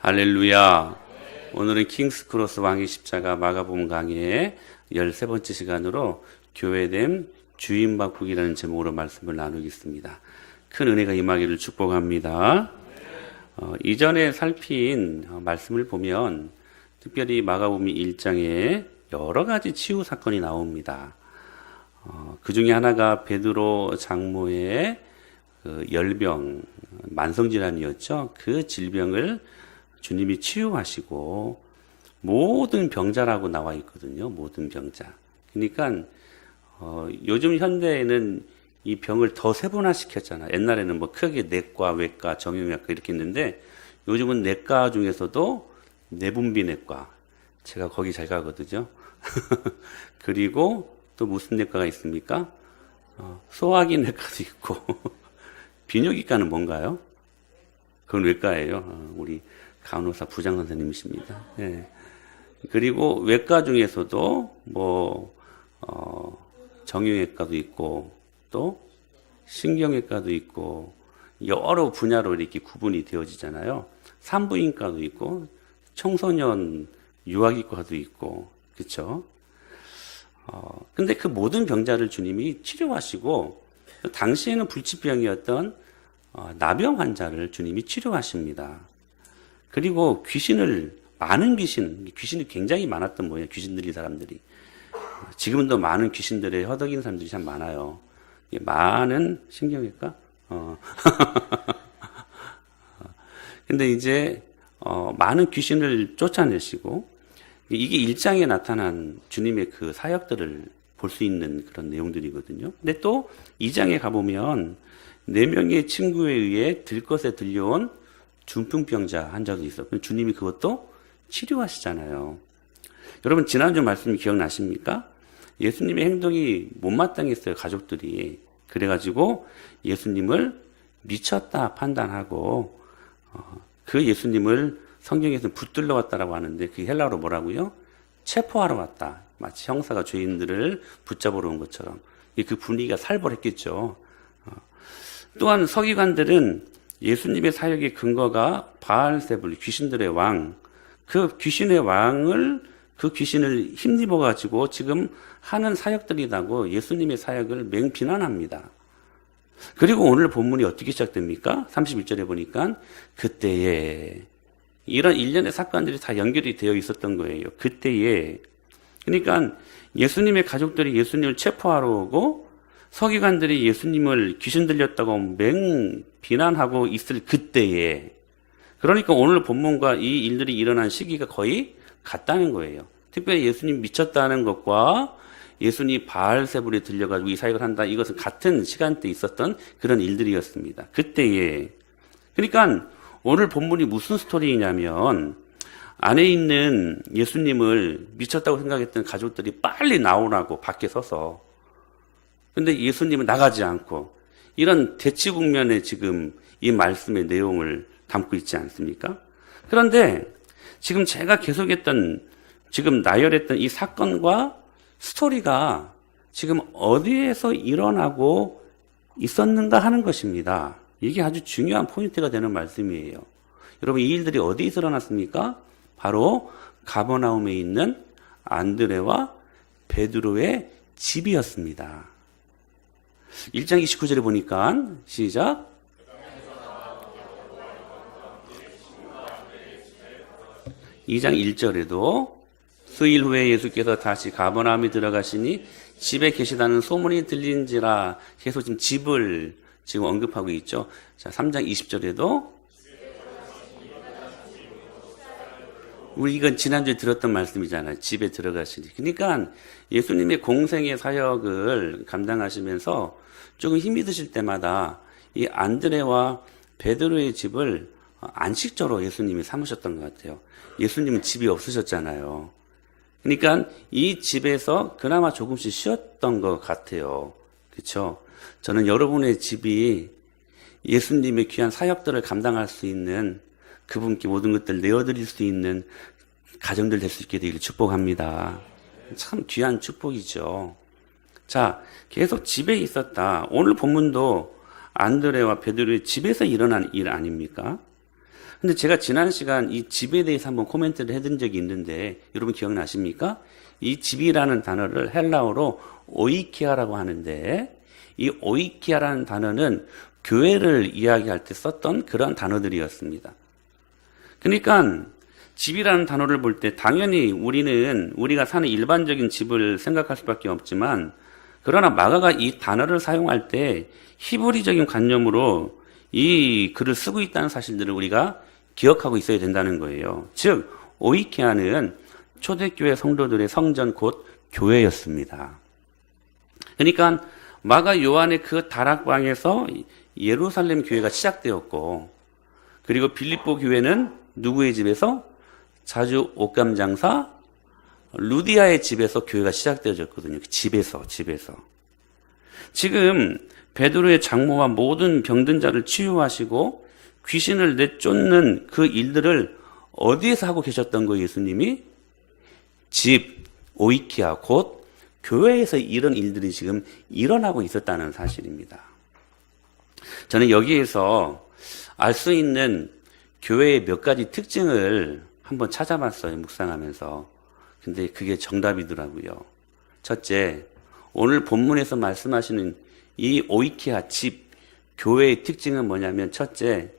할렐루야. 오늘은 킹스크로스 왕의 십자가 마가복음 강의의 13번째 시간으로 교회됨 주인바꾸기라는 제목으로 말씀을 나누겠습니다. 큰 은혜가 임하기를 축복합니다. 이전에 살핀 말씀을 보면 특별히 마가복음 1장에 여러 가지 치유 사건이 나옵니다. 그 중에 하나가 베드로 장모의 열병, 만성질환이었죠. 그 질병을 주님이 치유하시고 모든 병자라고 나와 있거든요. 모든 병자. 그러니까 요즘 현대에는 이 병을 더 세분화시켰잖아요. 옛날에는 뭐 크게 내과, 외과, 정형외과 이렇게 있는데 요즘은 내과 중에서도 내분비내과. 제가 거기 잘 가거든요. 그리고 또 무슨 내과가 있습니까? 소화기 내과도 있고 비뇨기과는 뭔가요? 그건 외과예요. 우리 간호사 부장 선생님이십니다. 네. 그리고 외과 중에서도 정형외과도 있고 또 신경외과도 있고 여러 분야로 이렇게 구분이 되어지잖아요. 산부인과도 있고 청소년 유아기과도 있고 그렇죠. 근데 그 모든 병자를 주님이 치료하시고 당시에는 불치병이었던 나병 환자를 주님이 치료하십니다. 그리고 많은 귀신이 굉장히 많았던 모양이에요. 귀신들이 사람들이. 지금도 많은 귀신들에 허덕이는 사람들이 참 많아요. 많은 신경외과? 근데 이제, 많은 귀신을 쫓아내시고, 이게 1장에 나타난 주님의 그 사역들을 볼 수 있는 그런 내용들이거든요. 근데 또 2장에 가보면, 4명의 친구에 의해 들것에 들려온 중풍병자 환자도 있어요. 주님이 그것도 치료하시잖아요. 여러분 지난주 말씀 기억나십니까? 예수님의 행동이 못마땅했어요. 가족들이. 그래가지고 예수님을 미쳤다 판단하고 그 예수님을 성경에서 붙들러 왔다라고 하는데 그 헬라어로 뭐라고요? 체포하러 왔다. 마치 형사가 죄인들을 붙잡으러 온 것처럼. 그 분위기가 살벌했겠죠. 또한 서기관들은 예수님의 사역의 근거가 바알세불, 귀신들의 왕, 그 귀신을 힘입어 가지고 지금 하는 사역들이라고 예수님의 사역을 맹비난합니다. 그리고 오늘 본문이 어떻게 시작됩니까? 31절에 보니까 그때에 이런 일련의 사건들이 다 연결이 되어 있었던 거예요. 그때에. 그러니까 예수님의 가족들이 예수님을 체포하러 오고 서기관들이 예수님을 귀신 들렸다고 맹 비난하고 있을 그때에, 그러니까 오늘 본문과 이 일들이 일어난 시기가 거의 같다는 거예요. 특별히 예수님 미쳤다는 것과 예수님 바알세불에 들려가지고 이 사역을 한다, 이것은 같은 시간대에 있었던 그런 일들이었습니다. 그때에. 그러니까 오늘 본문이 무슨 스토리냐면 안에 있는 예수님을 미쳤다고 생각했던 가족들이 빨리 나오라고 밖에 서서, 근데 예수님은 나가지 않고 이런 대치 국면에 지금 이 말씀의 내용을 담고 있지 않습니까? 그런데 지금 제가 지금 나열했던 이 사건과 스토리가 지금 어디에서 일어나고 있었는가 하는 것입니다. 이게 아주 중요한 포인트가 되는 말씀이에요. 여러분, 이 일들이 어디에서 일어났습니까? 바로 가버나움에 있는 안드레와 베드로의 집이었습니다. 1장 29절에 보니까 시작. 2장 1절에도 수일 후에 예수께서 다시 가버나움에 들어가시니 집에 계시다는 소문이 들린지라 계속 지금 집을 지금 언급하고 있죠. 자, 3장 20절에도 우리 이건 지난주에 들었던 말씀이잖아요. 집에 들어가시니. 그러니까 예수님의 공생의 사역을 감당하시면서 조금 힘이 드실 때마다 이 안드레와 베드로의 집을 안식처로 예수님이 삼으셨던 것 같아요. 예수님은 집이 없으셨잖아요. 그러니까 이 집에서 그나마 조금씩 쉬었던 것 같아요. 그렇죠? 저는 여러분의 집이 예수님의 귀한 사역들을 감당할 수 있는, 그분께 모든 것들을 내어드릴 수 있는 가정들 될 수 있게 되기를 축복합니다. 참 귀한 축복이죠. 자, 계속 집에 있었다. 오늘 본문도 안드레와 베드로의 집에서 일어난 일 아닙니까? 근데 제가 지난 시간 이 집에 대해서 한번 코멘트를 해드린 적이 있는데 여러분 기억나십니까? 이 집이라는 단어를 헬라어로 오이키아라고 하는데 이 오이키아라는 단어는 교회를 이야기할 때 썼던 그런 단어들이었습니다. 그러니까 집이라는 단어를 볼 때 당연히 우리가 사는 일반적인 집을 생각할 수밖에 없지만 그러나 마가가 이 단어를 사용할 때 히브리적인 관념으로 이 글을 쓰고 있다는 사실들을 우리가 기억하고 있어야 된다는 거예요. 즉 오이키아는 초대교회 성도들의 성전 곧 교회였습니다. 그러니까 마가 요한의 그 다락방에서 예루살렘 교회가 시작되었고 그리고 빌립보 교회는 누구의 집에서? 자주 옷감 장사 루디아의 집에서 교회가 시작되어졌거든요. 집에서. 지금 베드로의 장모와 모든 병든 자를 치유하시고 귀신을 내쫓는 그 일들을 어디에서 하고 계셨던 거예요, 예수님이? 집, 오이키아, 곧 교회에서 이런 일들이 지금 일어나고 있었다는 사실입니다. 저는 여기에서 알 수 있는 교회의 몇 가지 특징을 한번 찾아봤어요, 묵상하면서. 근데 그게 정답이더라고요. 첫째, 오늘 본문에서 말씀하시는 이 오이키아 집, 교회의 특징은 뭐냐면 첫째,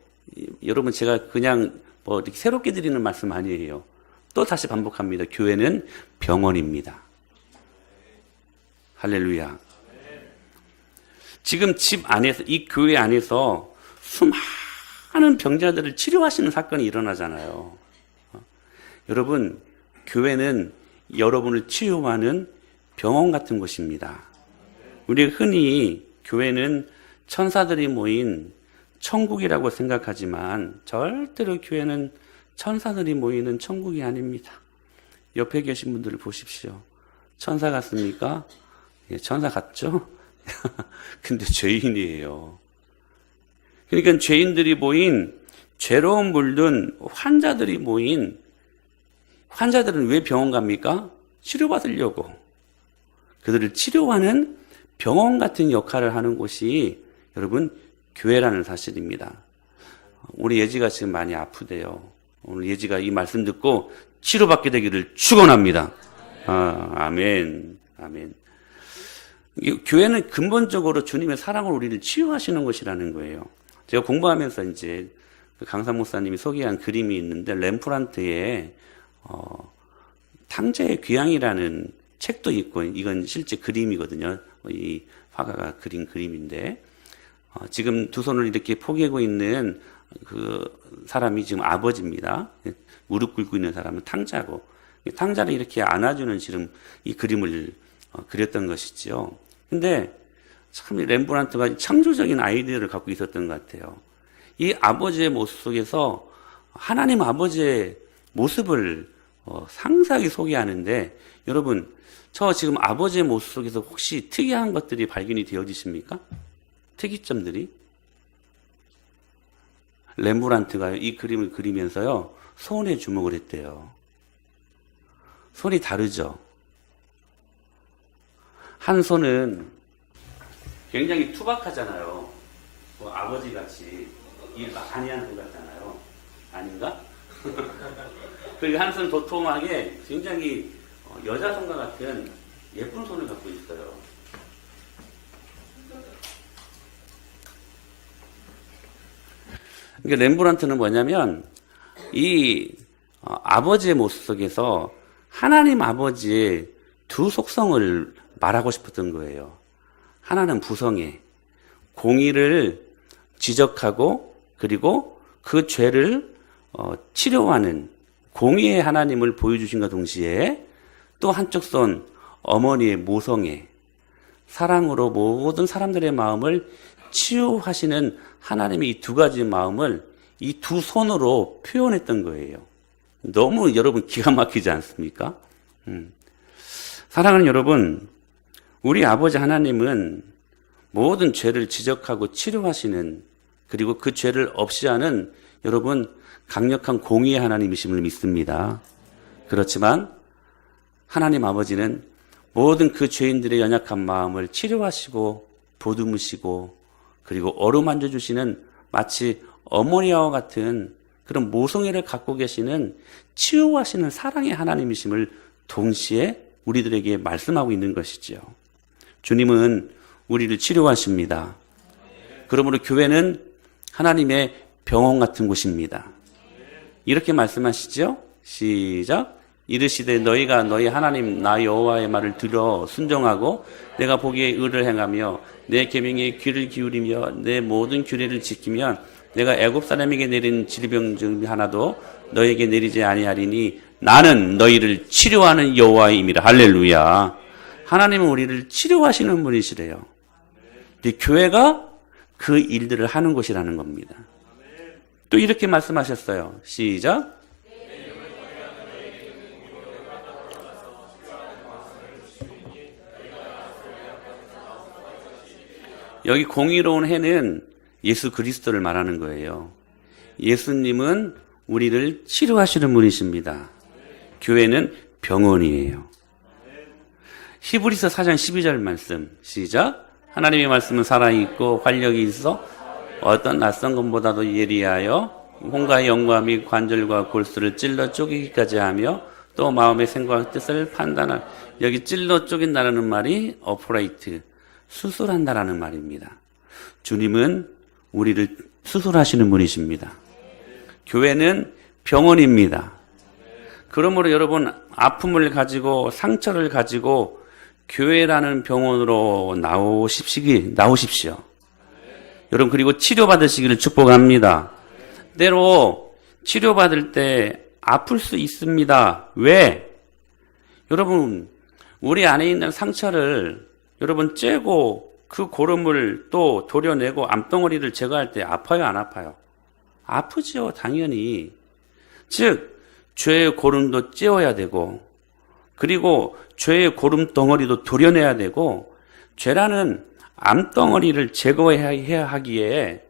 여러분 제가 그냥 뭐 이렇게 새롭게 드리는 말씀 아니에요. 또 다시 반복합니다. 교회는 병원입니다. 할렐루야. 지금 집 안에서, 이 교회 안에서 수많은 병자들을 치료하시는 사건이 일어나잖아요. 여러분, 교회는 여러분을 치유하는 병원 같은 곳입니다. 우리가 흔히 교회는 천사들이 모인 천국이라고 생각하지만 절대로 교회는 천사들이 모이는 천국이 아닙니다. 옆에 계신 분들을 보십시오. 천사 같습니까? 예, 천사 같죠? 근데 죄인이에요. 그러니까 죄인들이 모인, 죄로움 물든 환자들이 모인, 환자들은 왜 병원 갑니까? 치료받으려고. 그들을 치료하는 병원 같은 역할을 하는 곳이 여러분 교회라는 사실입니다. 우리 예지가 지금 많이 아프대요. 오늘 예지가 이 말씀 듣고 치료받게 되기를 축원합니다. 아멘. 교회는 근본적으로 주님의 사랑으로 우리를 치유하시는 것이라는 거예요. 제가 공부하면서 이제 그 강산 목사님이 소개한 그림이 있는데 렘프란트의 탕자의 귀향이라는 책도 있고 이건 실제 그림이거든요. 이 화가가 그린 그림인데 지금 두 손을 이렇게 포개고 있는 그 사람이 지금 아버지입니다. 무릎 꿇고 있는 사람은 탕자고 탕자를 이렇게 안아주는 지금 이 그림을 그렸던 것이죠. 근데 참 렘브란트가 창조적인 아이디어를 갖고 있었던 것 같아요. 이 아버지의 모습 속에서 하나님 아버지의 모습을 상세하게 소개하는데 여러분 저 지금 아버지의 모습 속에서 혹시 특이한 것들이 발견이 되어지십니까? 특이점들이? 렘브란트가 이 그림을 그리면서요 손에 주목을 했대요. 손이 다르죠? 한 손은 굉장히 투박하잖아요. 뭐 아버지같이 일 많이 하는 것 같잖아요. 아닌가? 그리고 한 손은 도톰하게 굉장히 여자 손과 같은 예쁜 손을 갖고 있어요. 그러니까 렘브란트는 뭐냐면 이 아버지의 모습 속에서 하나님 아버지의 두 속성을 말하고 싶었던 거예요. 하나는 부성애, 공의를 지적하고 그리고 그 죄를 치료하는 공의의 하나님을 보여주신과 동시에 또 한쪽 손 어머니의 모성애, 사랑으로 모든 사람들의 마음을 치유하시는 하나님의 이 두 가지 마음을 이 두 손으로 표현했던 거예요. 너무 여러분 기가 막히지 않습니까? 사랑하는 여러분, 우리 아버지 하나님은 모든 죄를 지적하고 치료하시는 그리고 그 죄를 없이 하는 여러분 강력한 공의의 하나님이심을 믿습니다. 그렇지만 하나님 아버지는 모든 그 죄인들의 연약한 마음을 치료하시고 보듬으시고 그리고 어루만져 주시는 마치 어머니와 같은 그런 모성애를 갖고 계시는 치유하시는 사랑의 하나님이심을 동시에 우리들에게 말씀하고 있는 것이지요. 주님은 우리를 치료하십니다. 그러므로 교회는 하나님의 병원 같은 곳입니다. 이렇게 말씀하시죠. 시작. 이르시되 너희가 너희 하나님 나 여호와의 말을 들어 순종하고 내가 보기에 의를 행하며 내 계명에 귀를 기울이며 내 모든 규례를 지키면 내가 애굽 사람에게 내린 질병 중 하나도 너에게 내리지 아니하리니 나는 너희를 치료하는 여호와임이라. 할렐루야. 하나님은 우리를 치료하시는 분이시래요. 근데 교회가 그 일들을 하는 곳이라는 겁니다. 또 이렇게 말씀하셨어요. 시작. 여기 공의로운 해는 예수 그리스도를 말하는 거예요. 예수님은 우리를 치료하시는 분이십니다. 교회는 병원이에요. 히브리서 4장 12절 말씀 시작. 하나님의 말씀은 살아있고 활력이 있어 어떤 낯선 것보다도 예리하여 혼과 영과 및 관절과 골수를 찔러 쪼개기까지 하며 또 마음의 생각과 뜻을 판단할. 여기 찔러 쪼갠다는 말이 오퍼레이트, 수술한다라는 말입니다. 주님은 우리를 수술하시는 분이십니다. 교회는 병원입니다. 그러므로 여러분 아픔을 가지고 상처를 가지고 교회라는 병원으로 나오십시오. 여러분 그리고 치료받으시기를 축복합니다. 때로 치료받을 때 아플 수 있습니다. 왜? 여러분 우리 안에 있는 상처를 여러분 째고 그 고름을 또 도려내고 암덩어리를 제거할 때 아파요, 안 아파요? 아프죠, 당연히. 즉 죄의 고름도 째어야 되고 그리고 죄의 고름 덩어리도 도려내야 되고 죄라는 암덩어리를 제거해야 하기에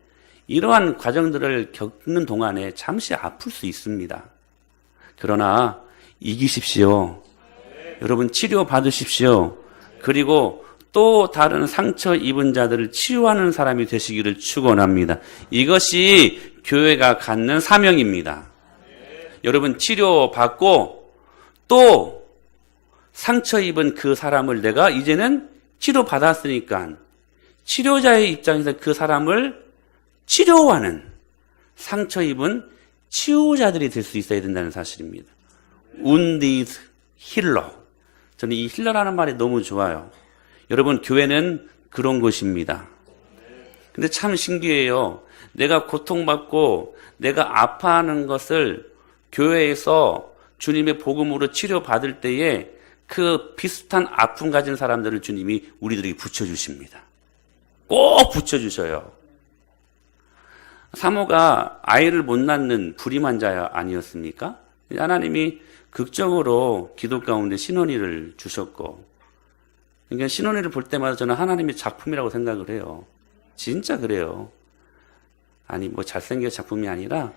이러한 과정들을 겪는 동안에 잠시 아플 수 있습니다. 그러나 이기십시오. 여러분 치료 받으십시오. 그리고 또 다른 상처 입은 자들을 치유하는 사람이 되시기를 축원합니다. 이것이 교회가 갖는 사명입니다. 여러분 치료받고 또 상처 입은 그 사람을 내가 이제는 치료받았으니까 치료자의 입장에서 그 사람을 치료하는 상처 입은 치유자들이 될 수 있어야 된다는 사실입니다. wounded healer. 저는 이 힐러라는 말이 너무 좋아요. 여러분 교회는 그런 곳입니다. 근데 참 신기해요. 내가 고통받고 내가 아파하는 것을 교회에서 주님의 복음으로 치료받을 때에 그 비슷한 아픔 가진 사람들을 주님이 우리들에게 붙여주십니다. 꼭 붙여주셔요. 사모가 아이를 못 낳는 불임한 자 아니었습니까? 하나님이 극적으로 기도 가운데 신혼이를 주셨고, 그러니까 신혼이를 볼 때마다 저는 하나님의 작품이라고 생각을 해요. 진짜 그래요. 아니 뭐 잘생긴 작품이 아니라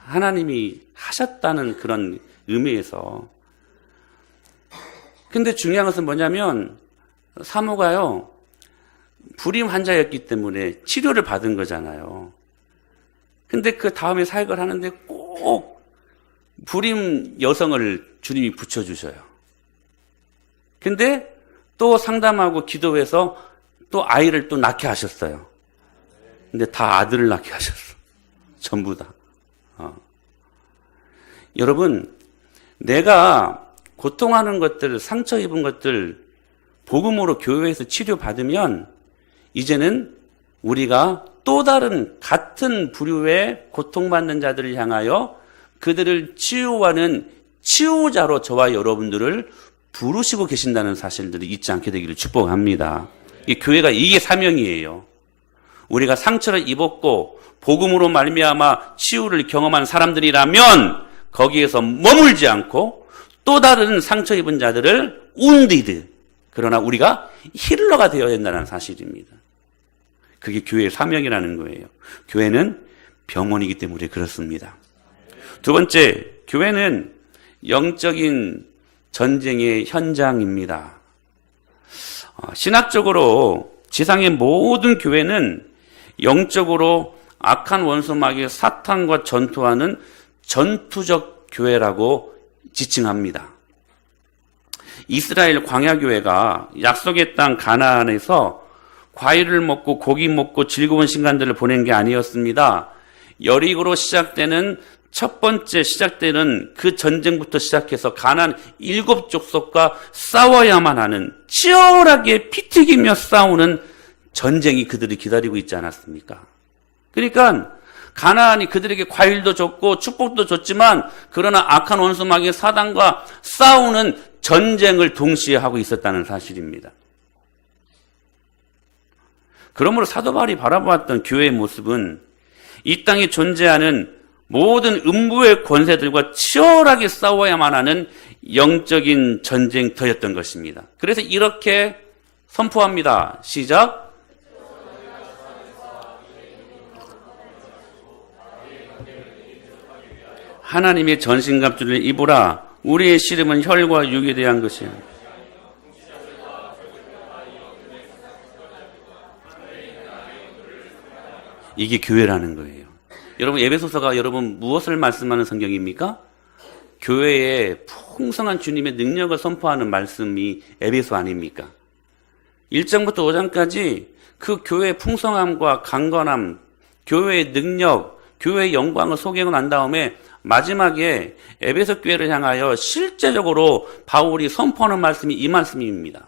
하나님이 하셨다는 그런 의미에서. 근데 중요한 것은 뭐냐면 사모가요 불임 환자였기 때문에 치료를 받은 거잖아요. 근데 그 다음에 사역을 하는데 꼭 불임 여성을 주님이 붙여주셔요. 근데 또 상담하고 기도해서 또 아이를 또 낳게 하셨어요. 근데 다 아들을 낳게 하셨어. 전부 다. 여러분, 내가 고통하는 것들, 상처 입은 것들 복음으로 교회에서 치료받으면 이제는 우리가 또 다른 같은 부류의 고통받는 자들을 향하여 그들을 치유하는 치유자로 저와 여러분들을 부르시고 계신다는 사실들을 잊지 않게 되기를 축복합니다. 이 교회가 이게 사명이에요. 우리가 상처를 입었고 복음으로 말미암아 치유를 경험한 사람들이라면 거기에서 머물지 않고 또 다른 상처 입은 자들을 wounded, 그러나 우리가 힐러가 되어야 된다는 사실입니다. 그게 교회의 사명이라는 거예요. 교회는 병원이기 때문에 그렇습니다. 두 번째, 교회는 영적인 전쟁의 현장입니다. 신학적으로 지상의 모든 교회는 영적으로 악한 원수 마귀 사탄과 전투하는 전투적 교회라고 지칭합니다. 이스라엘 광야교회가 약속의 땅 가나안에서 과일을 먹고 고기 먹고 즐거운 시간들을 보낸 게 아니었습니다. 여리고로 시작되는 첫 번째 시작되는 그 전쟁부터 시작해서 가나안 7족속과 싸워야만 하는, 치열하게 피 튀기며 싸우는 전쟁이 그들을 기다리고 있지 않았습니까? 그러니까 가나안이 그들에게 과일도 줬고 축복도 줬지만, 그러나 악한 원수 마귀 사단과 싸우는 전쟁을 동시에 하고 있었다는 사실입니다. 그러므로 사도 바울이 바라보았던 교회의 모습은 이 땅에 존재하는 모든 음부의 권세들과 치열하게 싸워야만 하는 영적인 전쟁터였던 것입니다. 그래서 이렇게 선포합니다. 시작. 하나님의 전신갑주를 입으라. 우리의 씨름은 혈과 육에 대한 것이야. 이게 교회라는 거예요. 여러분, 에베소서가 여러분 무엇을 말씀하는 성경입니까? 교회의 풍성한 주님의 능력을 선포하는 말씀이 에베소 아닙니까? 1장부터 5장까지 그 교회의 풍성함과 강건함, 교회의 능력, 교회의 영광을 소개하고 난 다음에 마지막에 에베소 교회를 향하여 실제적으로 바울이 선포하는 말씀이 이 말씀입니다.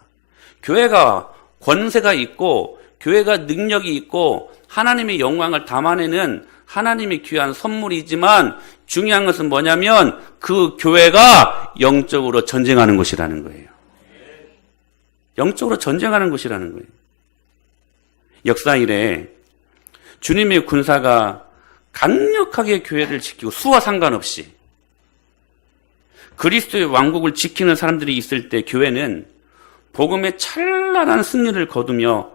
교회가 권세가 있고 교회가 능력이 있고 하나님의 영광을 담아내는 하나님의 귀한 선물이지만, 중요한 것은 뭐냐면 그 교회가 영적으로 전쟁하는 곳이라는 거예요. 영적으로 전쟁하는 곳이라는 거예요. 역사 이래 주님의 군사가 강력하게 교회를 지키고, 수와 상관없이 그리스도의 왕국을 지키는 사람들이 있을 때 교회는 복음의 찬란한 승리를 거두며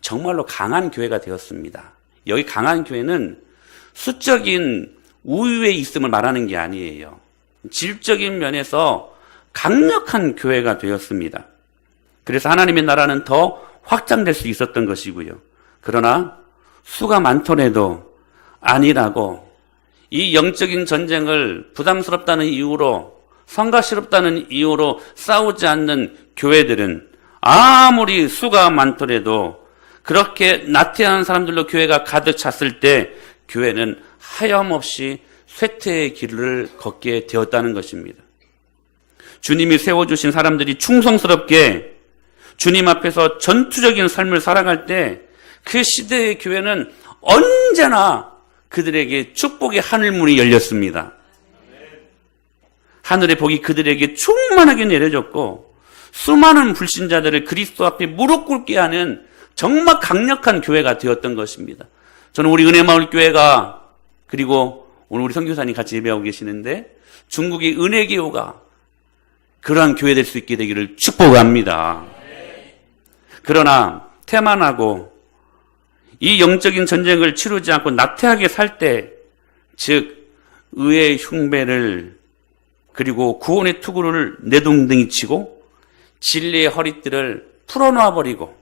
정말로 강한 교회가 되었습니다. 여기 강한 교회는 수적인 우위에 있음을 말하는 게 아니에요. 질적인 면에서 강력한 교회가 되었습니다. 그래서 하나님의 나라는 더 확장될 수 있었던 것이고요. 그러나 수가 많더라도 아니라고, 이 영적인 전쟁을 부담스럽다는 이유로, 성가시럽다는 이유로 싸우지 않는 교회들은 아무리 수가 많더라도 그렇게 나태한 사람들로 교회가 가득 찼을 때 교회는 하염없이 쇠퇴의 길을 걷게 되었다는 것입니다. 주님이 세워주신 사람들이 충성스럽게 주님 앞에서 전투적인 삶을 살아갈 때 그 시대의 교회는 언제나 그들에게 축복의 하늘문이 열렸습니다. 하늘의 복이 그들에게 충만하게 내려졌고, 수많은 불신자들을 그리스도 앞에 무릎 꿇게 하는 정말 강력한 교회가 되었던 것입니다. 저는 우리 은혜마을교회가, 그리고 오늘 우리 선교사님 같이 예배하고 계시는데 중국의 은혜교회가 그러한 교회 될 수 있게 되기를 축복합니다. 그러나 태만하고 이 영적인 전쟁을 치르지 않고 나태하게 살 때, 즉 의의 흉배를 그리고 구원의 투구를 내동댕이 치고 진리의 허리띠를 풀어놓아버리고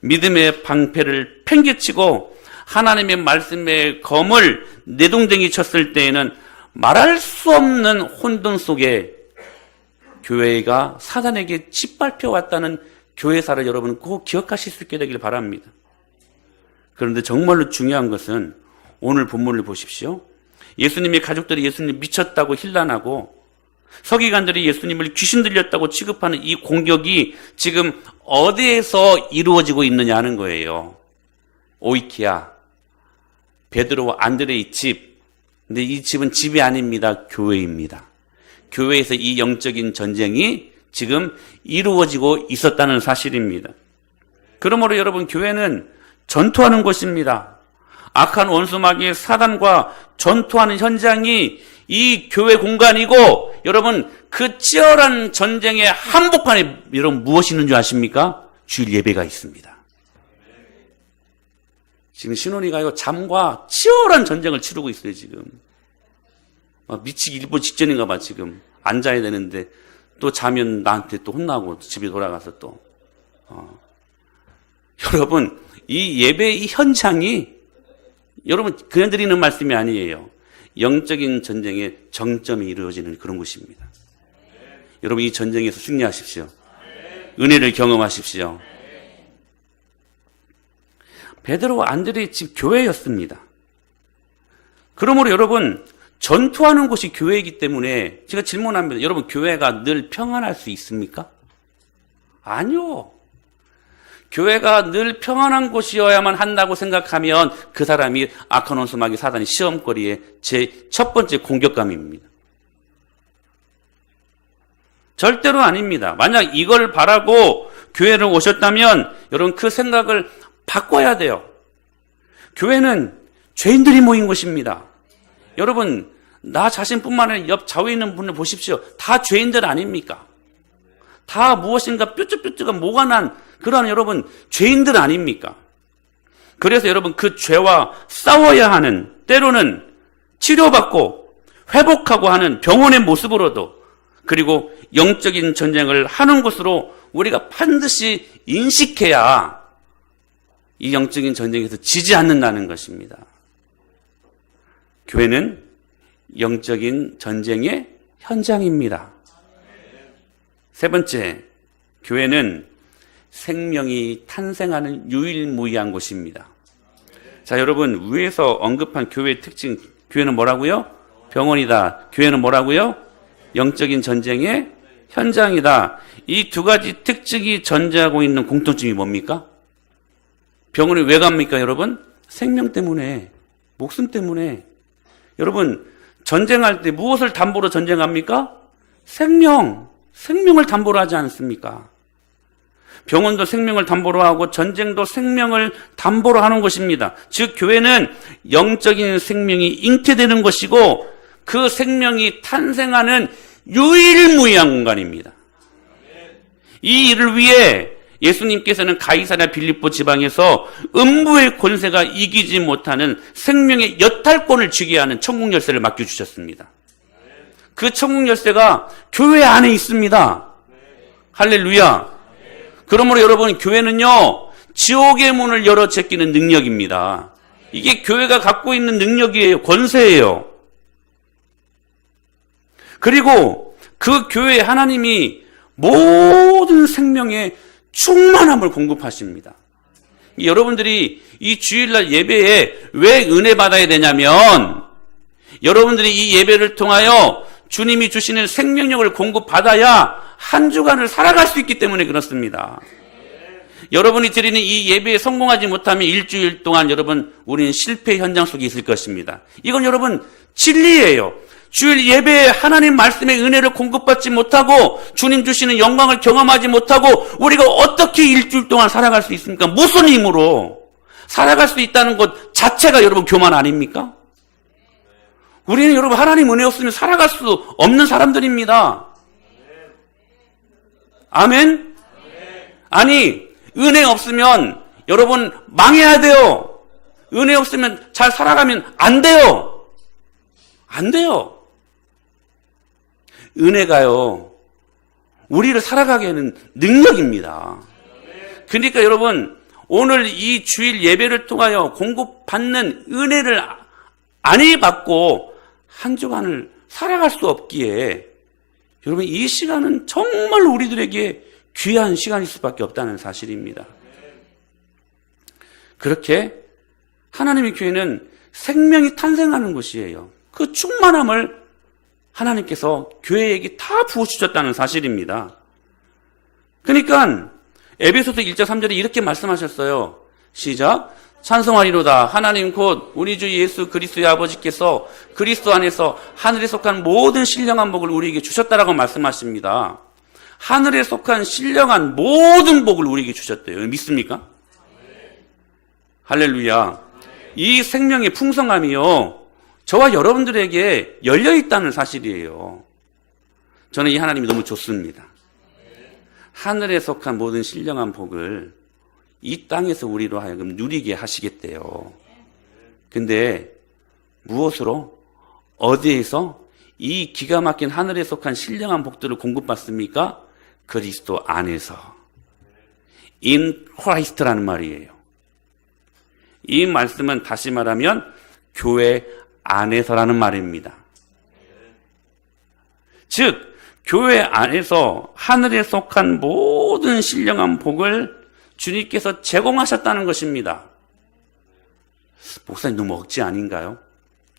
믿음의 방패를 팽개치고 하나님의 말씀의 검을 내동댕이 쳤을 때에는 말할 수 없는 혼돈 속에 교회가 사단에게 짓밟혀왔다는 교회사를 여러분 꼭 기억하실 수 있게 되길 바랍니다. 그런데 정말로 중요한 것은 오늘 본문을 보십시오. 예수님의 가족들이 예수님 미쳤다고 힐난하고 서기관들이 예수님을 귀신 들렸다고 취급하는 이 공격이 지금 어디에서 이루어지고 있느냐 하는 거예요. 오이키아, 베드로와 안드레의 집. 근데 이 집은 집이 아닙니다. 교회입니다. 교회에서 이 영적인 전쟁이 지금 이루어지고 있었다는 사실입니다. 그러므로 여러분, 교회는 전투하는 곳입니다. 악한 원수 마귀의 사단과 전투하는 현장이 이 교회 공간이고, 여러분 그 치열한 전쟁의 한복판에 여러분 무엇이 있는 줄 아십니까? 주일 예배가 있습니다. 지금 신혼이가요 잠과 치열한 전쟁을 치르고 있어요. 지금 미치기 일보 직전인가 봐. 지금 앉아야 되는데 또 자면 나한테 또 혼나고 집에 돌아가서 또 여러분 이 예배의 이 현장이 여러분 그냥 드리는 말씀이 아니에요. 영적인 전쟁의 정점이 이루어지는 그런 곳입니다. 여러분, 이 전쟁에서 승리하십시오. 은혜를 경험하십시오. 베드로와 안드레의 집 교회였습니다. 그러므로 여러분, 전투하는 곳이 교회이기 때문에 제가 질문합니다. 여러분, 교회가 늘 평안할 수 있습니까? 아니요. 교회가 늘 평안한 곳이어야만 한다고 생각하면 그 사람이 악한 원수마귀 사단이 시험거리의 제 첫 번째 공격감입니다. 절대로 아닙니다. 만약 이걸 바라고 교회를 오셨다면 여러분 그 생각을 바꿔야 돼요. 교회는 죄인들이 모인 곳입니다. 여러분, 나 자신뿐만 아니라 옆 좌우에 있는 분을 보십시오. 다 죄인들 아닙니까? 다 무엇인가 뾰족뾰족한 뭐가 난 그런 여러분 죄인들 아닙니까? 그래서 여러분 그 죄와 싸워야 하는, 때로는 치료받고 회복하고 하는 병원의 모습으로도, 그리고 영적인 전쟁을 하는 것으로 우리가 반드시 인식해야 이 영적인 전쟁에서 지지 않는다는 것입니다. 교회는 영적인 전쟁의 현장입니다. 세 번째, 교회는 생명이 탄생하는 유일무이한 곳입니다. 자, 여러분, 위에서 언급한 교회의 특징, 교회는 뭐라고요? 병원이다. 교회는 뭐라고요? 영적인 전쟁의 현장이다. 이 두 가지 특징이 전제하고 있는 공통점이 뭡니까? 병원에 왜 갑니까, 여러분? 생명 때문에, 목숨 때문에. 여러분, 전쟁할 때 무엇을 담보로 전쟁합니까? 생명을 담보로 하지 않습니까? 병원도 생명을 담보로 하고 전쟁도 생명을 담보로 하는 것입니다. 즉 교회는 영적인 생명이 잉태되는 것이고 그 생명이 탄생하는 유일무이한 공간입니다. 이 일을 위해 예수님께서는 가이사랴 빌립보 지방에서 음부의 권세가 이기지 못하는 생명의 여탈권을 쥐게 하는 천국 열쇠를 맡겨주셨습니다. 그 천국 열쇠가 교회 안에 있습니다. 할렐루야. 그러므로 여러분, 교회는요 지옥의 문을 열어 제끼는 능력입니다. 이게 교회가 갖고 있는 능력이에요. 권세예요. 그리고 그 교회에 하나님이 모든 생명의 충만함을 공급하십니다. 여러분들이 이 주일날 예배에 왜 은혜 받아야 되냐면, 여러분들이 이 예배를 통하여 주님이 주시는 생명력을 공급받아야 한 주간을 살아갈 수 있기 때문에 그렇습니다. 여러분이 드리는 이 예배에 성공하지 못하면 일주일 동안 여러분 우리는 실패 현장 속에 있을 것입니다. 이건 여러분 진리예요. 주일 예배에 하나님 말씀의 은혜를 공급받지 못하고 주님 주시는 영광을 경험하지 못하고 우리가 어떻게 일주일 동안 살아갈 수 있습니까? 무슨 힘으로 살아갈 수 있다는 것 자체가 여러분 교만 아닙니까? 우리는 여러분 하나님 은혜 없으면 살아갈 수 없는 사람들입니다. 아멘? 아니, 은혜 없으면 여러분 망해야 돼요. 은혜 없으면 잘 살아가면 안 돼요. 안 돼요. 은혜가요, 우리를 살아가게 하는 능력입니다. 그러니까 여러분, 오늘 이 주일 예배를 통하여 공급받는 은혜를 안 받고 한 주간을 살아갈 수 없기에 여러분 이 시간은 정말 우리들에게 귀한 시간일 수밖에 없다는 사실입니다. 그렇게 하나님의 교회는 생명이 탄생하는 곳이에요. 그 충만함을 하나님께서 교회에게 다 부어주셨다는 사실입니다. 그러니까 에베소서 1장 3절에 이렇게 말씀하셨어요. 시작. 찬송하리로다. 하나님 곧 우리 주 예수 그리스도의 아버지께서 그리스도 안에서 하늘에 속한 모든 신령한 복을 우리에게 주셨다라고 말씀하십니다. 하늘에 속한 신령한 모든 복을 우리에게 주셨대요. 믿습니까? 할렐루야. 이 생명의 풍성함이요, 저와 여러분들에게 열려있다는 사실이에요. 저는 이 하나님이 너무 좋습니다. 하늘에 속한 모든 신령한 복을 이 땅에서 우리로 하여금 누리게 하시겠대요. 근데 무엇으로? 어디에서 이 기가 막힌 하늘에 속한 신령한 복들을 공급받습니까? 그리스도 안에서. In Christ라는 말이에요. 이 말씀은 다시 말하면 교회 안에서라는 말입니다. 즉 교회 안에서 하늘에 속한 모든 신령한 복을 주님께서 제공하셨다는 것입니다. 목사님 너무 억지 아닌가요?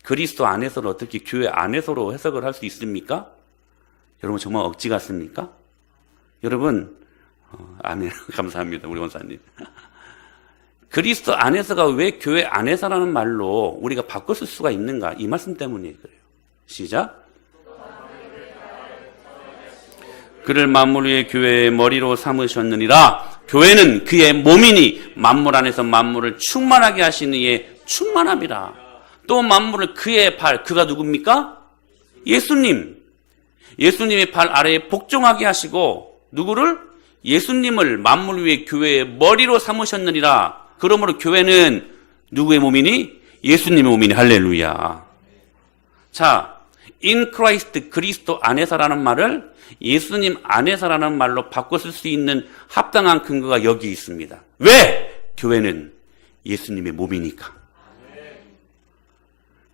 그리스도 안에서를 어떻게 교회 안에서로 해석을 할 수 있습니까? 여러분 정말 억지 같습니까? 여러분 아멘. 감사합니다 우리 원사님. 그리스도 안에서가 왜 교회 안에서라는 말로 우리가 바꿀 수가 있는가? 이 말씀 때문에 그래요. 시작. 그를 만물 위의 교회의 머리로 삼으셨느니라. 교회는 그의 몸이니 만물 안에서 만물을 충만하게 하시는 이의 충만함이라. 또 만물을 그의 발, 그가 누굽니까? 예수님. 예수님의 발 아래에 복종하게 하시고 누구를? 예수님을 만물 위의 교회의 머리로 삼으셨느니라. 그러므로 교회는 누구의 몸이니? 예수님의 몸이니. 할렐루야. 자, in Christ, 그리스도 안에서라는 말을 예수님 안에서라는 말로 바꿔 쓸 수 있는 합당한 근거가 여기 있습니다. 왜? 교회는 예수님의 몸이니까.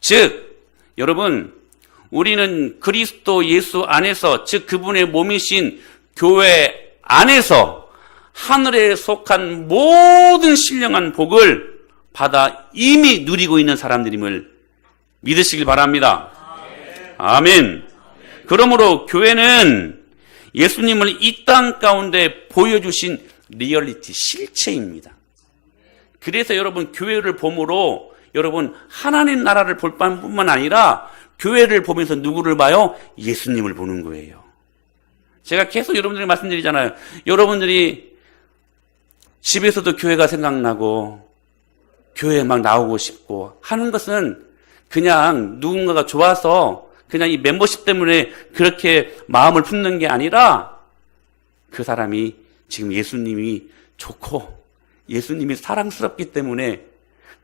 즉, 여러분, 우리는 그리스도 예수 안에서, 즉 그분의 몸이신 교회 안에서 하늘에 속한 모든 신령한 복을 받아 이미 누리고 있는 사람들임을 믿으시길 바랍니다. 아멘. 그러므로 교회는 예수님을 이 땅 가운데 보여주신 리얼리티, 실체입니다. 그래서 여러분 교회를 봄으로 여러분 하나님 나라를 볼 뿐만 아니라 교회를 보면서 누구를 봐요? 예수님을 보는 거예요. 제가 계속 여러분들에게 말씀드리잖아요. 여러분들이 집에서도 교회가 생각나고 교회에 막 나오고 싶고 하는 것은 그냥 누군가가 좋아서 그냥 이 멤버십 때문에 그렇게 마음을 품는 게 아니라 그 사람이 지금 예수님이 좋고 예수님이 사랑스럽기 때문에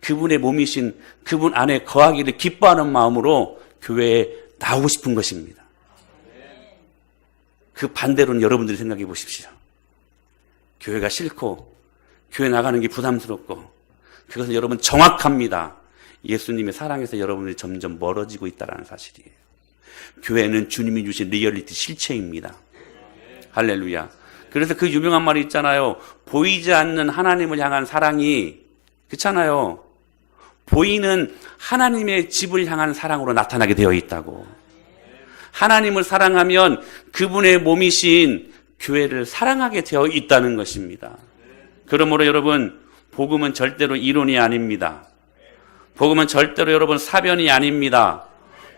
그분의 몸이신 그분 안에 거하기를 기뻐하는 마음으로 교회에 나오고 싶은 것입니다. 그 반대로는 여러분들이 생각해 보십시오. 교회가 싫고 교회 나가는 게 부담스럽고 그것은 여러분 정확합니다. 예수님의 사랑에서 여러분들이 점점 멀어지고 있다는 사실이에요. 교회는 주님이 주신 리얼리티 실체입니다. 할렐루야. 그래서 그 유명한 말이 있잖아요. 보이지 않는 하나님을 향한 사랑이 그렇잖아요. 보이는 하나님의 집을 향한 사랑으로 나타나게 되어 있다고. 하나님을 사랑하면 그분의 몸이신 교회를 사랑하게 되어 있다는 것입니다. 그러므로 여러분 복음은 절대로 이론이 아닙니다. 복음은 절대로 여러분 사변이 아닙니다.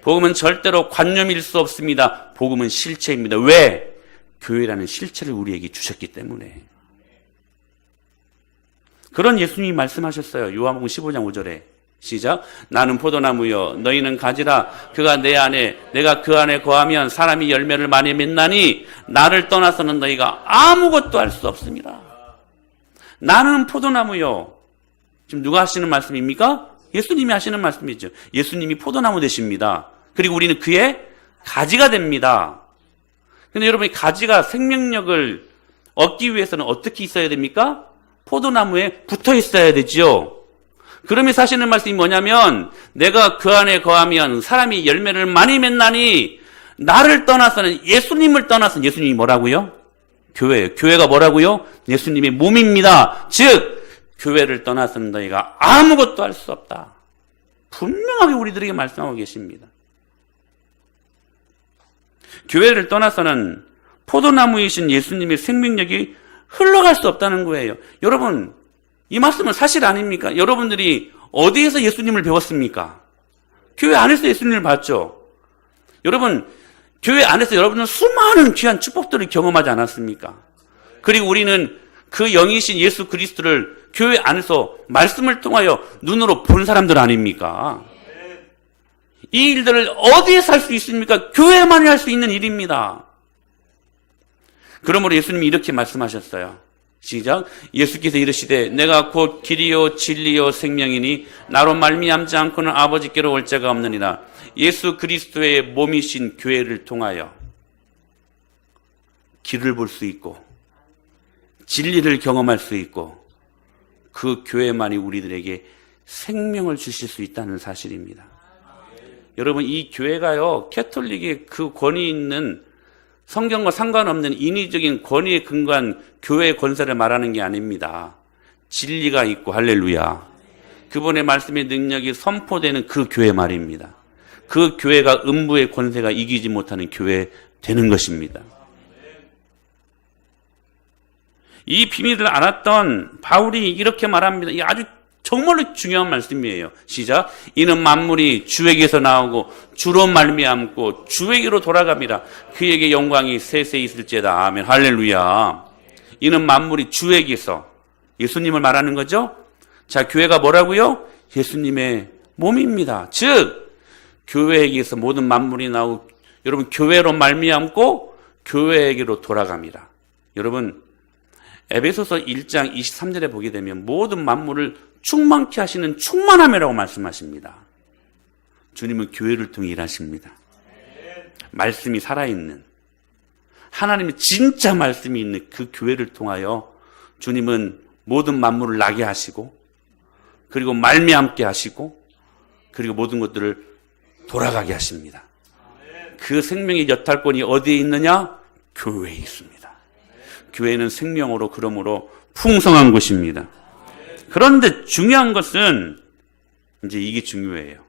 복음은 절대로 관념일 수 없습니다. 복음은 실체입니다. 왜? 교회라는 실체를 우리에게 주셨기 때문에. 그런 예수님이 말씀하셨어요. 요한복음 15장 5절에 시작. 나는 포도나무여 너희는 가지라. 그가 내 안에 내가 그 안에 거하면 사람이 열매를 많이 맺나니 나를 떠나서는 너희가 아무것도 할 수 없습니다. 나는 포도나무요. 지금 누가 하시는 말씀입니까? 예수님이 하시는 말씀이죠. 예수님이 포도나무 되십니다. 그리고 우리는 그의 가지가 됩니다. 근데 여러분이 가지가 생명력을 얻기 위해서는 어떻게 있어야 됩니까? 포도나무에 붙어 있어야 되지요. 그러면서 하시는 말씀이 뭐냐면 내가 그 안에 거하면 사람이 열매를 많이 맺나니 나를 떠나서는 예수님을 떠나서는 예수님이 뭐라고요? 교회예요. 교회가 뭐라고요? 예수님의 몸입니다. 즉 교회를 떠나서는 너희가 아무것도 할 수 없다. 분명하게 우리들에게 말씀하고 계십니다. 교회를 떠나서는 포도나무이신 예수님의 생명력이 흘러갈 수 없다는 거예요. 여러분, 이 말씀은 사실 아닙니까? 여러분들이 어디에서 예수님을 배웠습니까? 교회 안에서 예수님을 봤죠. 여러분, 교회 안에서 여러분은 수많은 귀한 축복들을 경험하지 않았습니까? 그리고 우리는 그 영이신 예수 그리스도를 교회 안에서 말씀을 통하여 눈으로 본 사람들 아닙니까? 이 일들을 어디에서 할 수 있습니까? 교회만이 할 수 있는 일입니다. 그러므로 예수님이 이렇게 말씀하셨어요. 시작. 예수께서 이르시되 내가 곧 길이요 진리요 생명이니 나로 말미암지 않고는 아버지께로 올 자가 없느니라. 예수 그리스도의 몸이신 교회를 통하여 길을 볼 수 있고 진리를 경험할 수 있고 그 교회만이 우리들에게 생명을 주실 수 있다는 사실입니다. 여러분, 이 교회가요, 캐톨릭의 그 권위 있는 성경과 상관없는 인위적인 권위에 근거한 교회의 권세를 말하는 게 아닙니다. 진리가 있고, 할렐루야. 그분의 말씀의 능력이 선포되는 그 교회 말입니다. 그 교회가 음부의 권세가 이기지 못하는 교회 되는 것입니다. 이 비밀을 알았던 바울이 이렇게 말합니다. 이 아주 정말로 중요한 말씀이에요. 시작. 이는 만물이 주에게서 나오고 주로 말미암고 주에게로 돌아갑니다. 그에게 영광이 세세 있을지어다. 아멘. 할렐루야. 이는 만물이 주에게서, 예수님을 말하는 거죠. 자, 교회가 뭐라고요? 예수님의 몸입니다. 즉 교회에게서 모든 만물이 나오고, 여러분, 교회로 말미암고 교회에게로 돌아갑니다. 여러분, 에베소서 1장 23절에 보게 되면 모든 만물을 충만케 하시는 충만함이라고 말씀하십니다. 주님은 교회를 통해 일하십니다. 말씀이 살아있는, 하나님의 진짜 말씀이 있는 그 교회를 통하여 주님은 모든 만물을 나게 하시고, 그리고 말미암게 하시고, 그리고 모든 것들을 돌아가게 하십니다. 그 생명의 여탈권이 어디에 있느냐? 교회에 있습니다. 교회는 생명으로, 그러므로 풍성한 곳입니다. 그런데 중요한 것은 이제 이게 중요해요.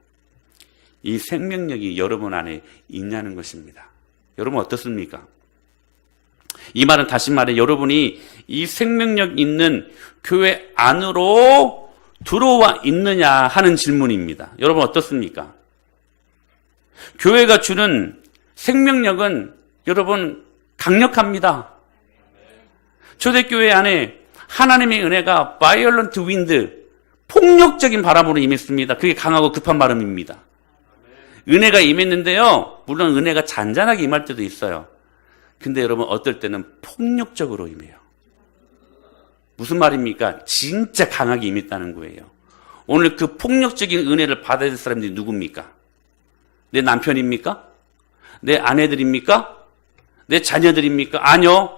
이 생명력이 여러분 안에 있냐는 것입니다. 여러분 어떻습니까? 이 말은 다시 말해, 여러분이 이 생명력 있는 교회 안으로 들어와 있느냐 하는 질문입니다. 여러분 어떻습니까? 교회가 주는 생명력은 여러분 강력합니다. 초대교회 안에 하나님의 은혜가 바이올런트 윈드, 폭력적인 바람으로 임했습니다. 그게 강하고 급한 바람입니다. 은혜가 임했는데요, 물론 은혜가 잔잔하게 임할 때도 있어요. 근데 여러분 어떨 때는 폭력적으로 임해요. 무슨 말입니까? 진짜 강하게 임했다는 거예요. 오늘 그 폭력적인 은혜를 받아야 될 사람들이 누굽니까? 내 남편입니까? 내 아내들입니까? 내 자녀들입니까? 아니요.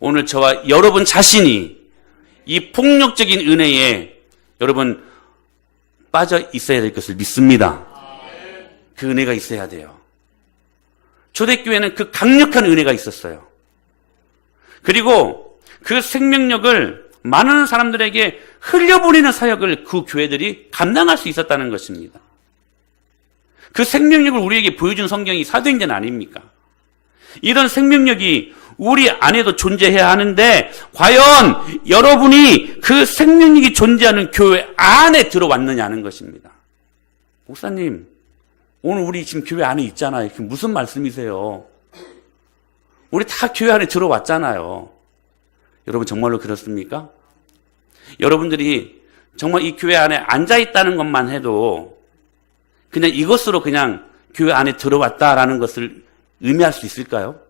오늘 저와 여러분 자신이 이 폭력적인 은혜에 여러분 빠져 있어야 될 것을 믿습니다. 그 은혜가 있어야 돼요. 초대교회는 그 강력한 은혜가 있었어요. 그리고 그 생명력을 많은 사람들에게 흘려보내는 사역을 그 교회들이 감당할 수 있었다는 것입니다. 그 생명력을 우리에게 보여준 성경이 사도행전 아닙니까? 이런 생명력이 우리 안에도 존재해야 하는데, 과연 여러분이 그 생명력이 존재하는 교회 안에 들어왔느냐는 것입니다. 목사님, 오늘 우리 지금 교회 안에 있잖아요. 그게 무슨 말씀이세요? 우리 다 교회 안에 들어왔잖아요. 여러분 정말로 그렇습니까? 여러분들이 정말 이 교회 안에 앉아있다는 것만 해도 그냥 이것으로 그냥 교회 안에 들어왔다라는 것을 의미할 수 있을까요?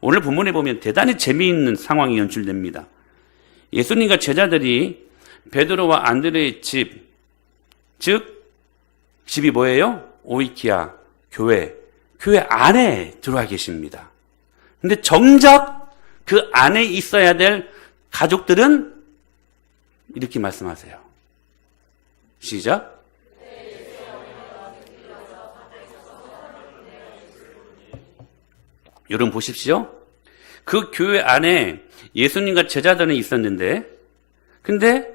오늘 본문에 보면 대단히 재미있는 상황이 연출됩니다. 예수님과 제자들이 베드로와 안드레의 집, 즉 집이 뭐예요? 오이키아 교회 안에 들어와 계십니다. 근데 정작 그 안에 있어야 될 가족들은 이렇게 말씀하세요. 시작. 여러분 보십시오. 그 교회 안에 예수님과 제자들은 있었는데, 근데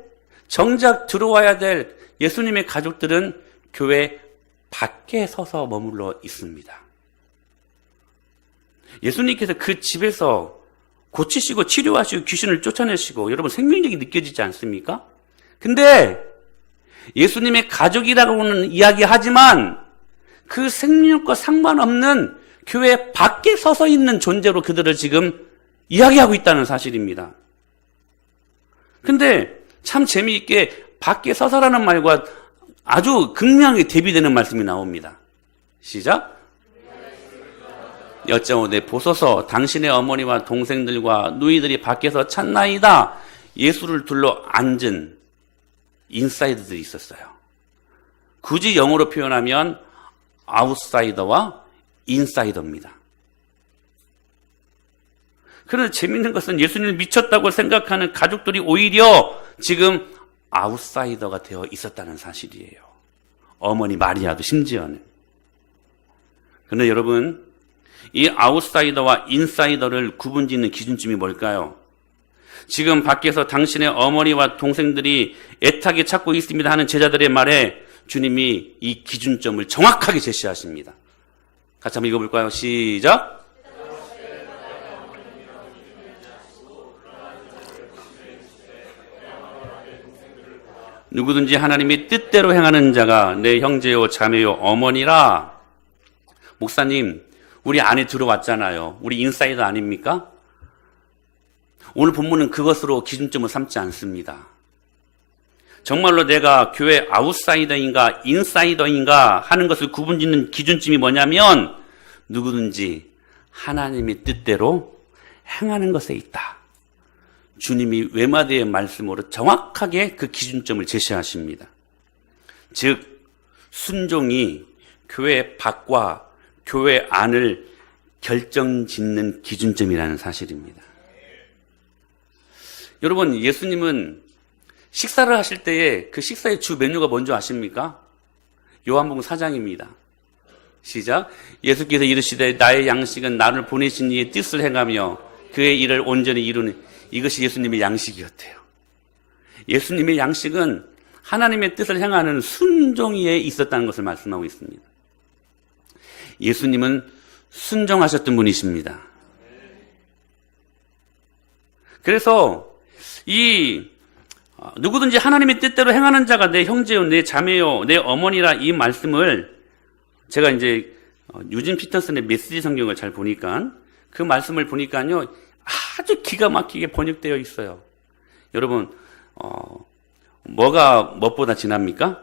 정작 들어와야 될 예수님의 가족들은 교회 밖에 서서 머물러 있습니다. 예수님께서 그 집에서 고치시고 치료하시고 귀신을 쫓아내시고 여러분 생명력이 느껴지지 않습니까? 근데 예수님의 가족이라고는 이야기하지만 그 생명력과 상관없는 교회 밖에 서서 있는 존재로 그들을 지금 이야기하고 있다는 사실입니다. 근데 참 재미있게 밖에 서서라는 말과 아주 극명하게 대비되는 말씀이 나옵니다. 시작. 여짜오되 보소서 당신의 어머니와 동생들과 누이들이 밖에서 찾나이다. 예수를 둘러 앉은 인사이더들이 있었어요. 굳이 영어로 표현하면 아웃사이더와 인사이더입니다. 그런데 재밌는 것은 예수님을 미쳤다고 생각하는 가족들이 오히려 지금 아웃사이더가 되어 있었다는 사실이에요. 어머니 마리아도 심지어는. 그런데 여러분, 이 아웃사이더와 인사이더를 구분짓는 기준점이 뭘까요? 지금 밖에서 당신의 어머니와 동생들이 애타게 찾고 있습니다 하는 제자들의 말에 주님이 이 기준점을 정확하게 제시하십니다. 같이 한번 읽어볼까요? 시작! 누구든지 하나님의 뜻대로 행하는 자가 내 형제요 자매요 어머니라. 목사님, 우리 안에 들어왔잖아요. 우리 인사이더 아닙니까? 오늘 본문은 그것으로 기준점을 삼지 않습니다. 정말로 내가 교회 아웃사이더인가 인사이더인가 하는 것을 구분짓는 기준점이 뭐냐면 누구든지 하나님의 뜻대로 행하는 것에 있다. 주님이 외마디의 말씀으로 정확하게 그 기준점을 제시하십니다. 즉 순종이 교회 밖과 교회 안을 결정짓는 기준점이라는 사실입니다. 여러분, 예수님은 식사를 하실 때에 그 식사의 주 메뉴가 뭔지 아십니까? 요한복음 4장입니다. 시작. 예수께서 이르시되 나의 양식은 나를 보내신 이의 뜻을 행하며 그의 일을 온전히 이루는, 이것이 예수님의 양식이었대요. 예수님의 양식은 하나님의 뜻을 행하는 순종에 있었다는 것을 말씀하고 있습니다. 예수님은 순종하셨던 분이십니다. 그래서 누구든지 하나님의 뜻대로 행하는 자가 내 형제요, 내 자매요, 내 어머니라 이 말씀을 제가 이제 유진 피터슨의 메시지 성경을 잘 보니까 그 말씀을 보니까요 아주 기가 막히게 번역되어 있어요. 여러분, 뭐가 무엇보다 진합니까?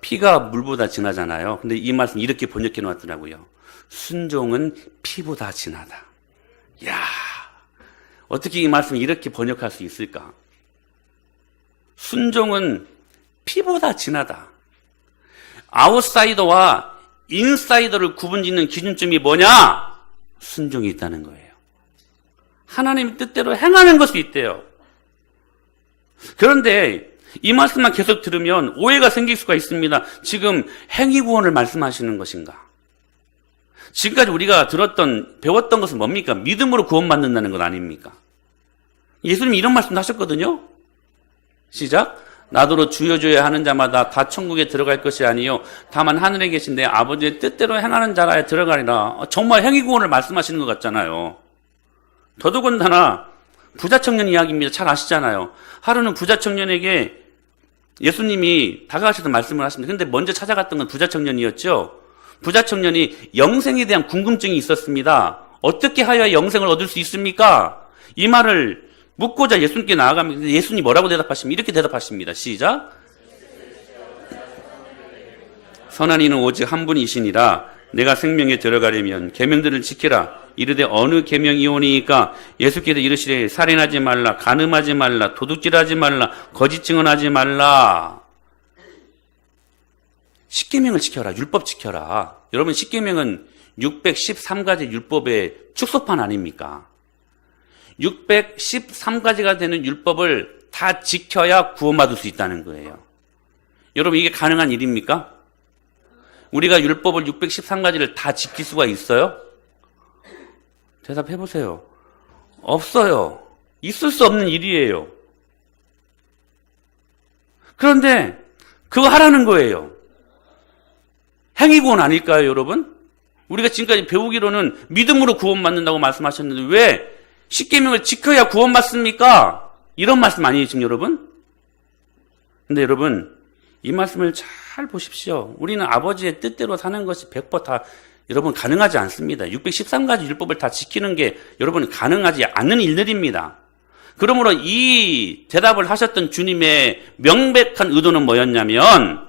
피가 물보다 진하잖아요. 근데 이 말씀 이렇게 번역해 놓았더라고요. 순종은 피보다 진하다. 이야, 어떻게 이 말씀을 이렇게 번역할 수 있을까? 순종은 피보다 진하다. 아웃사이더와 인사이더를 구분짓는 기준점이 뭐냐? 순종이 있다는 거예요. 하나님의 뜻대로 행하는 것이 있대요. 그런데 이 말씀만 계속 들으면 오해가 생길 수가 있습니다. 지금 행위구원을 말씀하시는 것인가? 지금까지 우리가 배웠던 것은 뭡니까? 믿음으로 구원받는다는 것 아닙니까? 예수님이 이런 말씀도 하셨거든요. 시작. 나더러 주여 주여 하는 자마다 다 천국에 들어갈 것이 아니요 다만 하늘에 계신 내 아버지의 뜻대로 행하는 자라야 들어가리라. 정말 행위구원을 말씀하시는 것 같잖아요. 더더군다나 부자 청년 이야기입니다. 잘 아시잖아요. 하루는 부자 청년에게 예수님이 다가가셔서 말씀을 하십니다. 근데 먼저 찾아갔던 건 부자 청년이었죠. 부자 청년이 영생에 대한 궁금증이 있었습니다. 어떻게 하여야 영생을 얻을 수 있습니까? 이 말을 묻고자 예수님께 나아가면 예수님이 뭐라고 대답하십니까? 이렇게 대답하십니다. 시작. 선한 이는 오직 한 분이시니라. 내가 생명에 들어가려면 계명들을 지키라. 이르되 어느 계명이오니까? 예수께서 이르시되 살인하지 말라, 간음하지 말라, 도둑질하지 말라, 거짓 증언하지 말라. 십계명을 지켜라. 율법 지켜라. 여러분, 십계명은 613가지 율법의 축소판 아닙니까? 613가지가 되는 율법을 다 지켜야 구원받을 수 있다는 거예요. 여러분, 이게 가능한 일입니까? 우리가 율법을 613가지를 다 지킬 수가 있어요? 대답해 보세요. 없어요. 있을 수 없는 일이에요. 그런데 그거 하라는 거예요. 행위구원 아닐까요, 여러분? 우리가 지금까지 배우기로는 믿음으로 구원받는다고 말씀하셨는데 왜 십계명을 지켜야 구원받습니까? 이런 말씀 아니에요, 지금 여러분? 근데 여러분, 이 말씀을 잘 보십시오. 우리는 아버지의 뜻대로 사는 것이 100% 다 여러분 가능하지 않습니다. 613가지 율법을 다 지키는 게 여러분 가능하지 않는 일들입니다. 그러므로 이 대답을 하셨던 주님의 명백한 의도는 뭐였냐면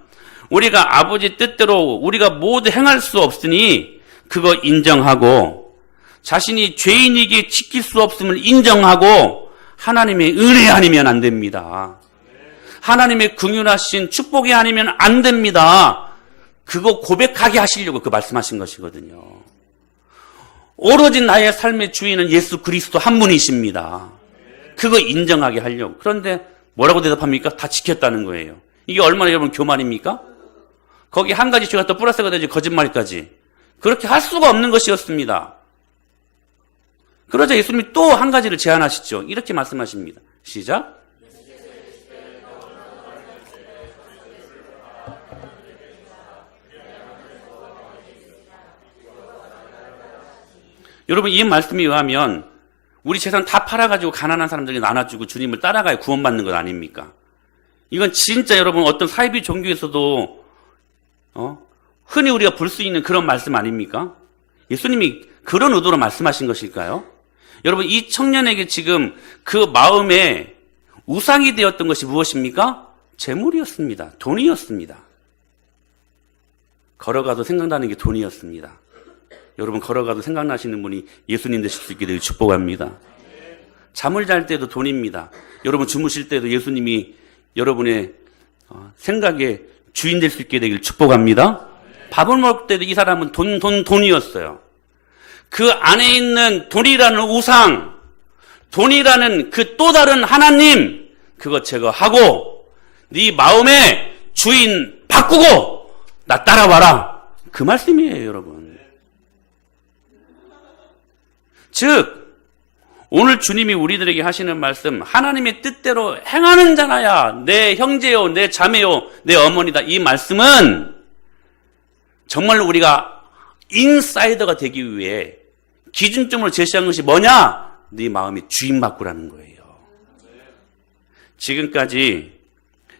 우리가 아버지 뜻대로 우리가 모두 행할 수 없으니 그거 인정하고 자신이 죄인이기에 지킬 수 없음을 인정하고 하나님의 은혜 아니면 안 됩니다. 하나님의 긍휼하신 축복이 아니면 안 됩니다. 그거 고백하게 하시려고 그 말씀하신 것이거든요. 오로지 나의 삶의 주인은 예수 그리스도 한 분이십니다. 그거 인정하게 하려고. 그런데 뭐라고 대답합니까? 다 지켰다는 거예요. 이게 얼마나 여러분 교만입니까? 거기 한 가지 죄가 또 플러스가 되지, 거짓말까지. 그렇게 할 수가 없는 것이었습니다. 그러자 예수님이 또 한 가지를 제안하시죠. 이렇게 말씀하십니다. 시작. 여러분, 이 말씀에 의하면 우리 재산 다 팔아가지고 가난한 사람들이 나눠주고 주님을 따라가야 구원받는 것 아닙니까? 이건 진짜 여러분 어떤 사이비 종교에서도 흔히 우리가 볼 수 있는 그런 말씀 아닙니까? 예수님이 그런 의도로 말씀하신 것일까요? 여러분, 이 청년에게 지금 그 마음에 우상이 되었던 것이 무엇입니까? 재물이었습니다. 돈이었습니다. 걸어가도 생각나는 게 돈이었습니다. 여러분, 걸어가도 생각나시는 분이 예수님 되실 수 있게 되길 축복합니다. 잠을 잘 때도 돈입니다. 여러분, 주무실 때도 예수님이 여러분의 생각의 주인 될 수 있게 되길 축복합니다. 밥을 먹을 때도 이 사람은 돈이었어요. 그 안에 있는 돈이라는 우상, 돈이라는 그 또 다른 하나님, 그거 제거하고 네 마음의 주인 바꾸고 나 따라와라. 그 말씀이에요, 여러분. 즉, 오늘 주님이 우리들에게 하시는 말씀, 하나님의 뜻대로 행하는 자나야 내 형제요, 내 자매요, 내 어머니다. 이 말씀은 정말로 우리가 인사이더가 되기 위해 기준점으로 제시한 것이 뭐냐? 네 마음의 주인 바꾸라는 거예요. 지금까지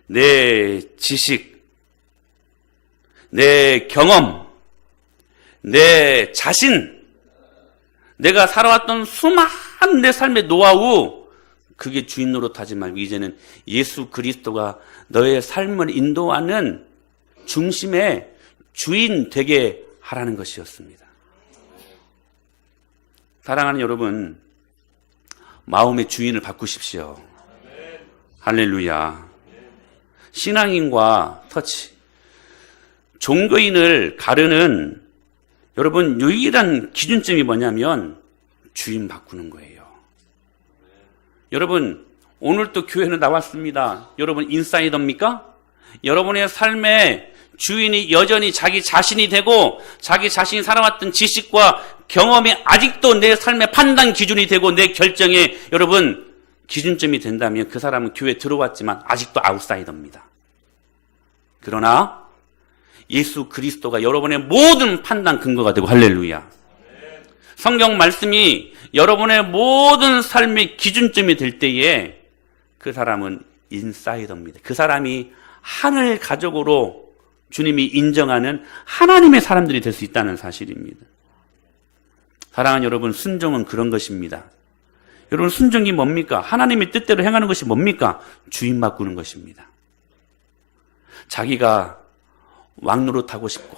내 지식, 내 경험, 내 자신, 내가 살아왔던 수많은 내 삶의 노하우, 그게 주인 노릇하지 말고 이제는 예수 그리스도가 너의 삶을 인도하는 중심의 주인 되게 하라는 것이었습니다. 사랑하는 여러분, 마음의 주인을 바꾸십시오. 할렐루야. 신앙인과 터치, 종교인을 가르는 여러분 유일한 기준점이 뭐냐면 주인 바꾸는 거예요. 여러분, 오늘 또 교회는 나왔습니다. 여러분 인사이더입니까? 여러분의 삶의 주인이 여전히 자기 자신이 되고 자기 자신이 살아왔던 지식과 경험이 아직도 내 삶의 판단 기준이 되고 내 결정에 여러분 기준점이 된다면 그 사람은 교회에 들어왔지만 아직도 아웃사이더입니다. 그러나 예수 그리스도가 여러분의 모든 판단 근거가 되고, 할렐루야. 성경 말씀이 여러분의 모든 삶의 기준점이 될 때에 그 사람은 인사이더입니다. 그 사람이 하늘 가족으로 주님이 인정하는 하나님의 사람들이 될 수 있다는 사실입니다. 사랑하는 여러분, 순종은 그런 것입니다. 여러분, 순종이 뭡니까? 하나님의 뜻대로 행하는 것이 뭡니까? 주인 바꾸는 것입니다. 자기가 왕 노릇하고 싶고,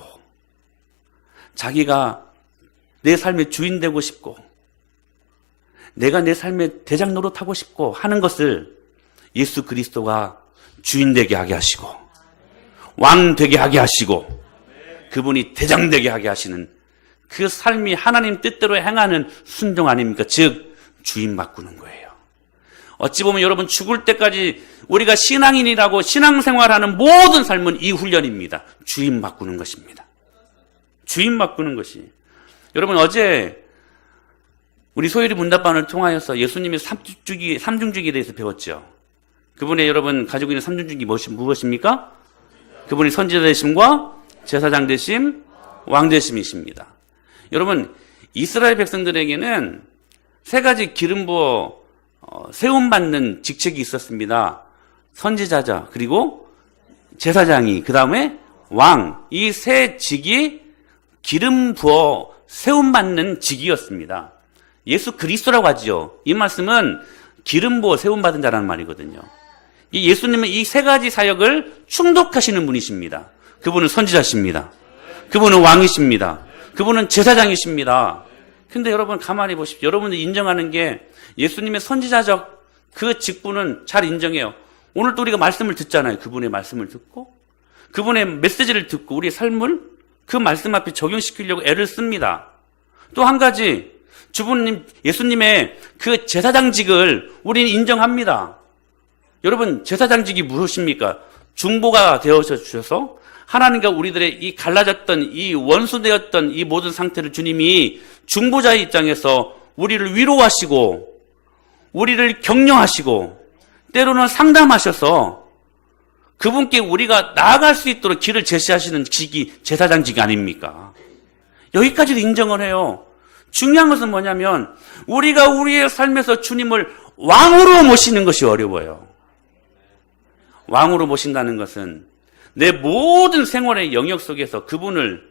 자기가 내 삶의 주인 되고 싶고, 내가 내 삶의 대장 노릇하고 싶고 하는 것을 예수 그리스도가 주인 되게 하게 하시고, 왕 되게 하게 하시고, 그분이 대장 되게 하게 하시는 그 삶이 하나님 뜻대로 행하는 순종 아닙니까? 즉 주인 바꾸는 거예요. 어찌 보면 여러분, 죽을 때까지 우리가 신앙인이라고 신앙생활하는 모든 삶은 이 훈련입니다. 주인 바꾸는 것입니다. 주인 바꾸는 것이. 여러분, 어제 우리 소율이 문답반을 통하여서 예수님의 삼중직에 대해서 배웠죠. 그분의 여러분 가지고 있는 삼중직이 무엇입니까? 그분이 선지자 되심과 제사장 되심, 왕 되심이십니다. 여러분, 이스라엘 백성들에게는 세 가지 기름 부어 세움받는 직책이 있었습니다. 선지자자, 그리고 제사장이, 그 다음에 왕. 이 세 직이 기름 부어 세움받는 직이었습니다. 예수 그리스도라고 하죠. 이 말씀은 기름 부어 세움받은 자라는 말이거든요. 예수님은 이 세 가지 사역을 충족하시는 분이십니다. 그분은 선지자십니다. 그분은 왕이십니다. 그분은 제사장이십니다. 근데 여러분 가만히 보십시오. 여러분들이 인정하는 게 예수님의 선지자적 그 직분은 잘 인정해요. 오늘도 우리가 말씀을 듣잖아요. 그분의 말씀을 듣고 그분의 메시지를 듣고 우리의 삶을 그 말씀 앞에 적용시키려고 애를 씁니다. 또 한 가지, 주부님, 예수님의 그 제사장직을 우리는 인정합니다. 여러분, 제사장직이 무엇입니까? 중보가 되어 주셔서 하나님과 우리들의 이 갈라졌던 이 원수되었던 이 모든 상태를 주님이 중보자의 입장에서 우리를 위로하시고 우리를 격려하시고 때로는 상담하셔서 그분께 우리가 나아갈 수 있도록 길을 제시하시는 직이 제사장직 아닙니까? 여기까지도 인정을 해요. 중요한 것은 뭐냐면 우리가 우리의 삶에서 주님을 왕으로 모시는 것이 어려워요. 왕으로 모신다는 것은 내 모든 생활의 영역 속에서 그분을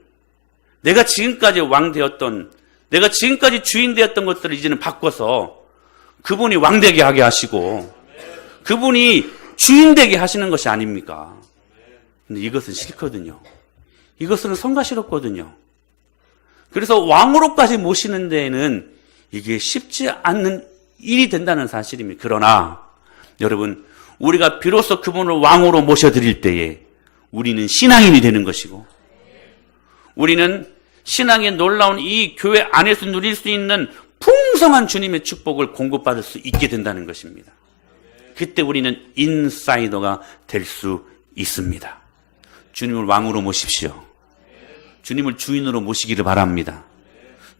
내가 지금까지 왕 되었던, 내가 지금까지 주인 되었던 것들을 이제는 바꿔서 그분이 왕 되게 하게 하시고 그분이 주인 되게 하시는 것이 아닙니까? 근데 이것은 싫거든요. 이것은 성가시럽거든요. 그래서 왕으로까지 모시는 데에는 이게 쉽지 않는 일이 된다는 사실입니다. 그러나 여러분, 우리가 비로소 그분을 왕으로 모셔드릴 때에 우리는 신앙인이 되는 것이고 우리는 신앙의 놀라운 이 교회 안에서 누릴 수 있는 풍성한 주님의 축복을 공급받을 수 있게 된다는 것입니다. 그때 우리는 인사이더가 될 수 있습니다. 주님을 왕으로 모십시오. 주님을 주인으로 모시기를 바랍니다.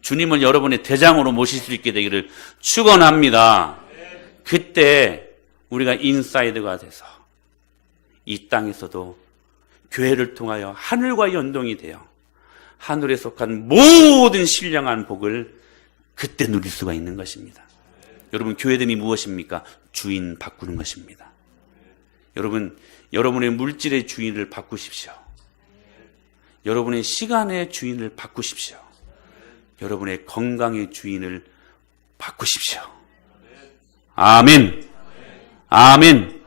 주님을 여러분의 대장으로 모실 수 있게 되기를 축원합니다. 그때 우리가 인사이더가 돼서 이 땅에서도 교회를 통하여 하늘과 연동이 되어 하늘에 속한 모든 신령한 복을 그때 누릴 수가 있는 것입니다. 여러분, 교회됨이 무엇입니까? 주인 바꾸는 것입니다. 여러분, 여러분의 물질의 주인을 바꾸십시오. 여러분의 시간의 주인을 바꾸십시오. 여러분의 건강의 주인을 바꾸십시오. 아멘. 아멘.